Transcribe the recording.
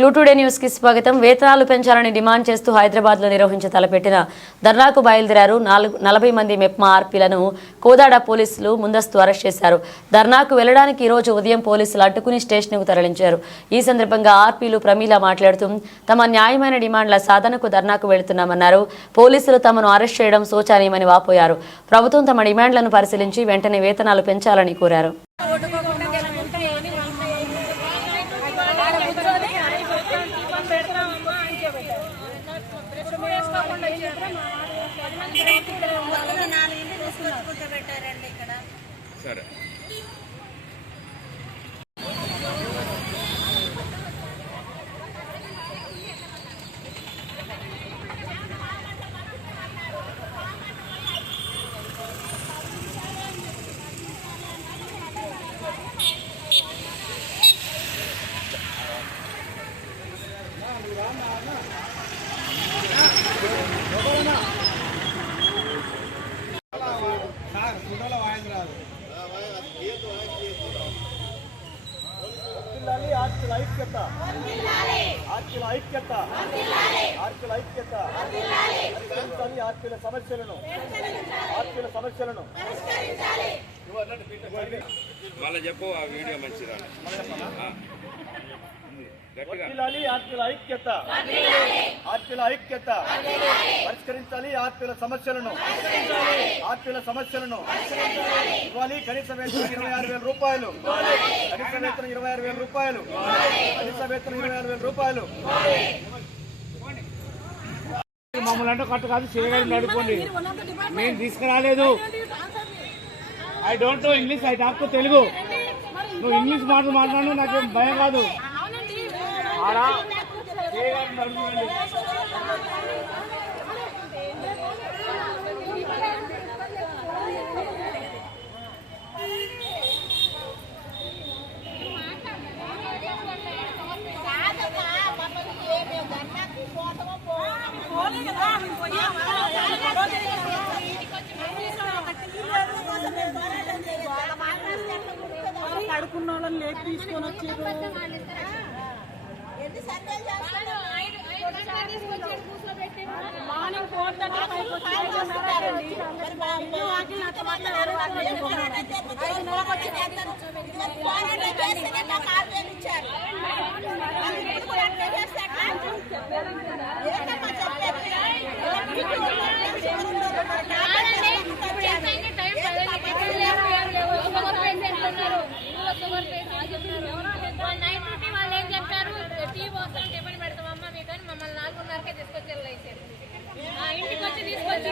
Clue today news కి స్వాగతం. వేతనాలు పెంచాలని డిమాండ్ చేస్తూ హైదరాబాద్ లో నిర్వహించ తలపెట్టిన ధర్నాకు బయలుదేరారు 40 మంది మెప్మా ఆర్పీలను కోదాడ పోలీసులు ముందస్తు అరెస్ట్ చేశారు. ధర్నాకు వెళ్లడానికి ఈ రోజు ఉదయం పోలీసులు అడ్డుకుని స్టేషన్ కు తరలించారు. ఈ సందర్భంగా ఆర్పీలు ప్రమీల మాట్లాడుతూ తమ న్యాయమైన డిమాండ్ల సాధనకు ధర్నాకు వెళుతున్నామన్నారు. పోలీసులు తమను అరెస్ట్ చేయడం శోచనీయమని వాపోయారు. ప్రభుత్వం తమ డిమాండ్లను పరిశీలించి వెంటనే వేతనాలు పెంచాలని కోరారు. సరే సమస్యలను మళ్ళీ చెప్పు. ఆ వీడియో మంచిదా? ఆర్పీల ఐక్యత పరిష్కరించాలి. ఆర్పీల సమస్యలను ఇవ్వాలి. కనీస వేతనం 26,000 రూపాయలు. కనీస వేతనం 26,000 రూపాయలు. కనీస వేతనం 26,000 రూపాయలు. మమ్మల్ని అంటే కట్టు కాదు, చేయగలిగి నడుపుకోండి. నేను తీసుకురాలేదు. I don't know English, I talk to Telugu. నువ్వు ఇంగ్లీష్ మాట్లాడు, నాకేం భయం కాదు. ఆడా చేయగలిగి నడుపుకోండి. పడుకున్న వాళ్ళని లేపు తీసుకొని వచ్చారు. మార్నింగ్ 4:35 ఇంటికి వచ్చి తీసుకొచ్చి